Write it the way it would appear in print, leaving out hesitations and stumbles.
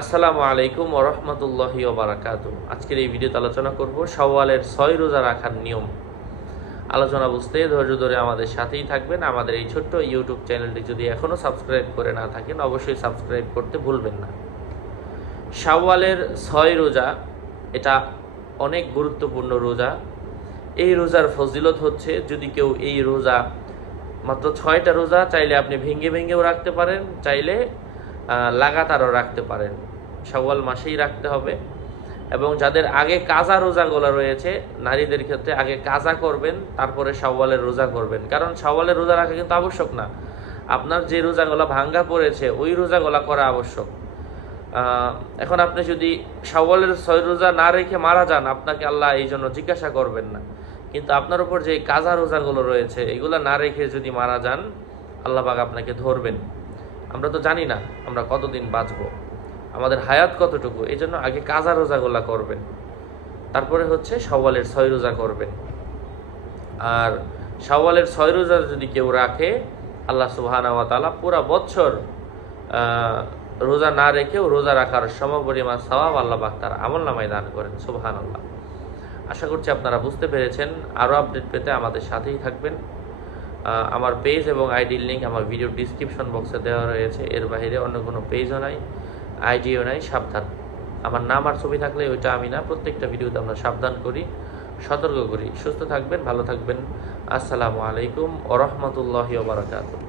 আসসালামু আলাইকুম ওয়া রাহমাতুল্লাহি ওয়া বারাকাতুহু। আজকের এই ভিডিওতে আলোচনা করব শাওয়ালের 6 রোজা রাখার নিয়ম। আলোচনা বুঝতে ধৈর্য ধরে আমাদের সাথেই থাকবেন। আমাদের এই ছোট্ট ইউটিউব চ্যানেলটি যদি এখনো সাবস্ক্রাইব করে না থাকেন অবশ্যই সাবস্ক্রাইব করতে ভুলবেন না। শাওয়ালের 6 রোজা এটা অনেক গুরুত্বপূর্ণ রোজা। এই রোজার ফজিলত হচ্ছে, যদি কেউ এই রোজা মাত্র 6টা রোজা চাইলে আপনি ভেঙে ভেঙেও রাখতে পারেন, চাইলে লাগাতারও রাখতে পারেন। শাওয়াল মাসেই রাখতে হবে। এবং যাদের আগে কাজা রোজাগুলো রয়েছে, নারীদের ক্ষেত্রে আগে কাজা করবেন, তারপরে শাওয়ালের রোজা করবেন। কারণ শাওয়ালের রোজা রাখা কিন্তু আবশ্যক না, আপনার যে রোজাগুলো ভাঙ্গা পড়েছে ওই রোজাগুলো করা আবশ্যক। এখন আপনি যদি শাওয়ালের 6 রোজা না রেখে মারা যান, আপনাকে আল্লাহ এই জন্য জিজ্ঞাসা করবেন না। কিন্তু আপনার উপর যে কাজা রোজাগুলো রয়েছে এগুলো না রেখে যদি মারা যান, আল্লাহ পাক আপনাকে ধরবেন। আমরা তো জানি না আমরা কতদিন বাঁচবো, আমাদের হায়াত কতটুকু, এই জন্য আগে কাজা রোজাগুলা করবেন, তারপরে হচ্ছে শাওয়ালের 6 রোজা করবেন। আর শাওয়ালের 6 রোজা যদি কেউ রাখে, আল্লাহ সুবহানাহু ওয়া তাআলা পুরা বছর রোজা না রেখেও রোজা রাখার সমপরিমাণ সওয়াব আল্লাহ পাক তার আমলনামায় দান করেন। সুবহানাল্লাহ। আশা করছি আপনারা বুঝতে পেরেছেন। আরও আপডেট পেতে আমাদের সাথেই থাকবেন। আমার পেজ এবং আইডির লিঙ্ক আমার ভিডিও ডিসক্রিপশন বক্সে দেওয়া রয়েছে। এর বাইরে অন্য কোনো পেজও নাই, আইডিও নাই। সাবধান, আমার নাম আর ছবি থাকলে ওইটা আমি না। প্রত্যেকটা ভিডিওতে আমরা সাবধান করি, সতর্ক করি। সুস্থ থাকবেন, ভালো থাকবেন। আসসালামু আলাইকুম ওয়া রাহমাতুল্লাহি ওয়া বারাকাতুহু।